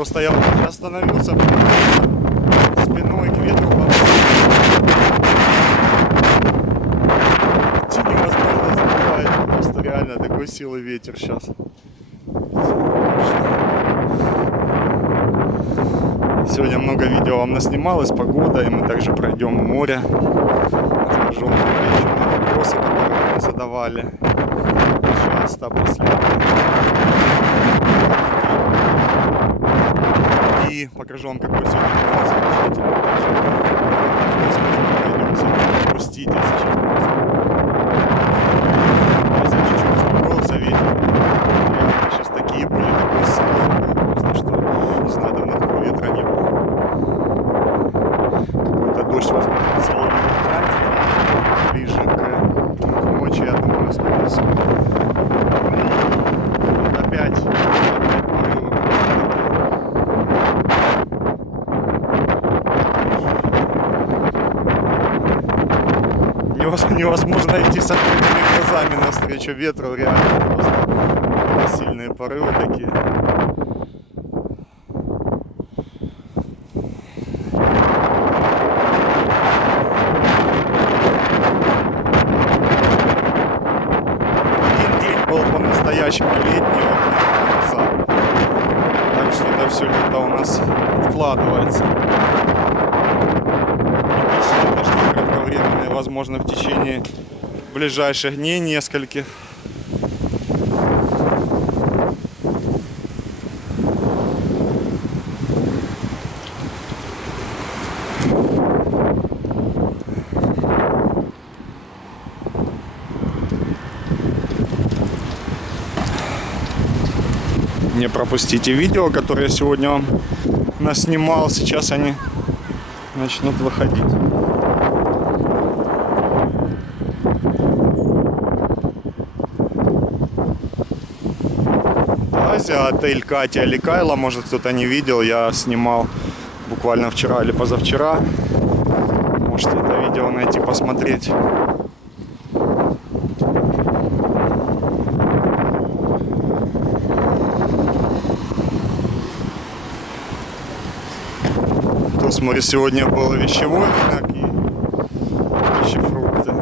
Просто я остановился спиной к ветру. Идти невозможно, сбивает. Просто реально такой силы ветер сейчас. Сегодня много видео вам наснималось, погода, и мы также пройдем море. Расскажу вам на вопросы, которые мне задавали. Пожалуйста, последние. И покажу вам, какой сегодня море замечательный. Пройдемся, пропустите сейчас. Я чуть-чуть успокоился, ветер. Реально сейчас такие были, такой силы, просто что, не знаю, давно такого ветра не было. Какой-то дождь, возможно, сегодня ближе к ночи, я думаю, скорее всего. Опять порывы просто невозможно идти с открытыми глазами навстречу ветру, реально просто сильные порывы такие. По-настоящему летнего назад. Так что это все лето у нас откладывается. И дожди кратковременные, возможно, в течение ближайших дней нескольких. Не пропустите видео, которые я сегодня вам наснимал. Сейчас они начнут выходить. Азия, отель Катя или Кайла, может кто-то не видел, я снимал буквально вчера или позавчера. Можете это видео найти, посмотреть. В море сегодня был вещевой рынок и овощи-фрукты.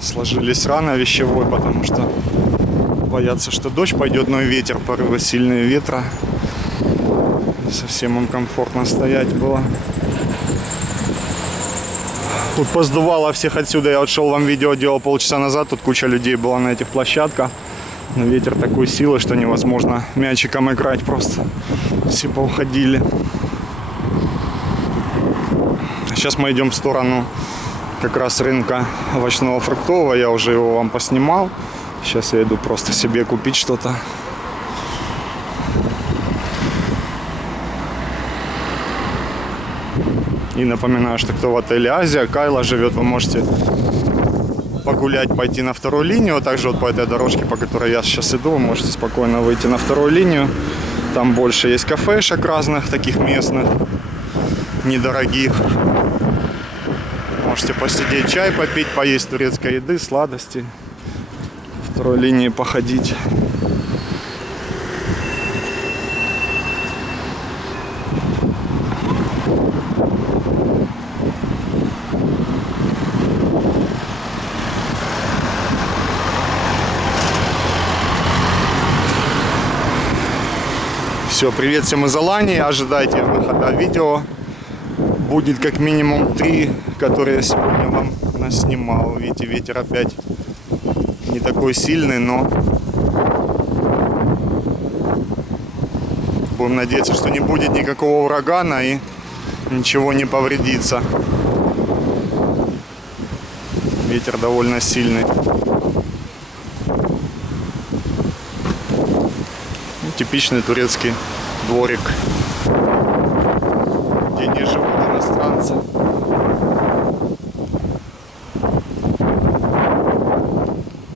Сложились рано вещевой, потому что боятся, что дождь пойдет, но и ветер, порывы сильные ветра. Не совсем им комфортно стоять было. Тут поздувало всех отсюда. Я вот шел, вам видео делал полчаса назад. Тут куча людей была на этих площадках. Но ветер такой силы, что невозможно мячиком играть просто. Все поуходили. Сейчас мы идем в сторону как раз рынка овощного фруктового. Я уже его вам поснимал. Сейчас я иду просто себе купить что-то. И напоминаю, что кто в отеле Азия, Кайла живет, вы можете погулять, пойти на вторую линию. Также вот по этой дорожке, по которой я сейчас иду, вы можете спокойно выйти на вторую линию. Там больше есть кафешек разных, таких местных, недорогих. Можете посидеть, чай попить, поесть турецкой еды, сладости. На второй линии походить. Все, привет всем из Алании, ожидайте выхода видео. Будет как минимум 3, которые я сегодня вам наснимал. Видите, ветер опять не такой сильный, но будем надеяться, что не будет никакого урагана и ничего не повредится. Ветер довольно сильный. Типичный турецкий дворик, где не живут иностранцы.